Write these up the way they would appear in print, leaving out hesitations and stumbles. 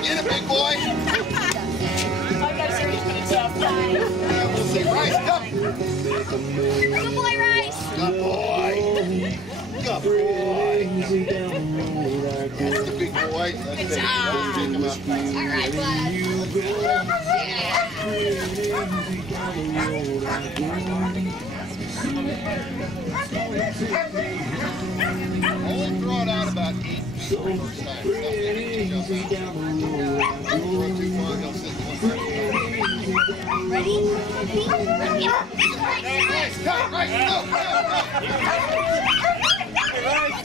Get it, big boy. We'll say Rice, come. Good boy, Rice. Good boy. Good boy. That's the big boy. Good job. All right, bud. Only throw it out about 8 feet the first time. Ready? Rice, come, Rice, go. Rice.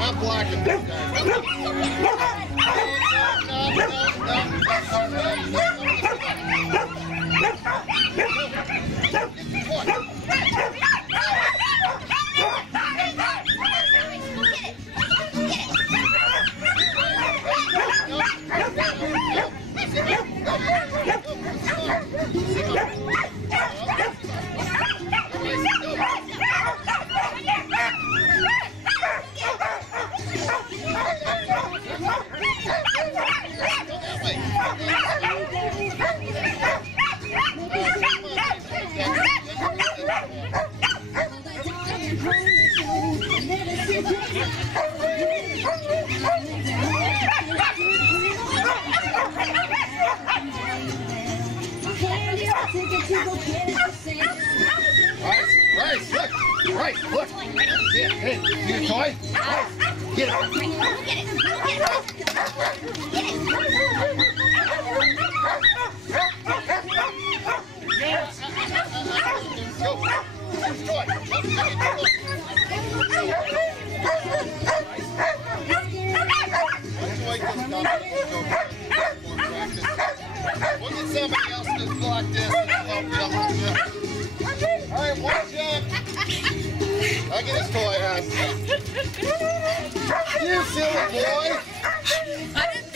I'm blocking this guy. Rice, look! Rice, look! See it? Hey, see your toy? Rice, get it! Go! Here's toy! We'll get somebody else to block this and help you out. Alright, watch out! I'll get his toy out. You silly boy! I didn't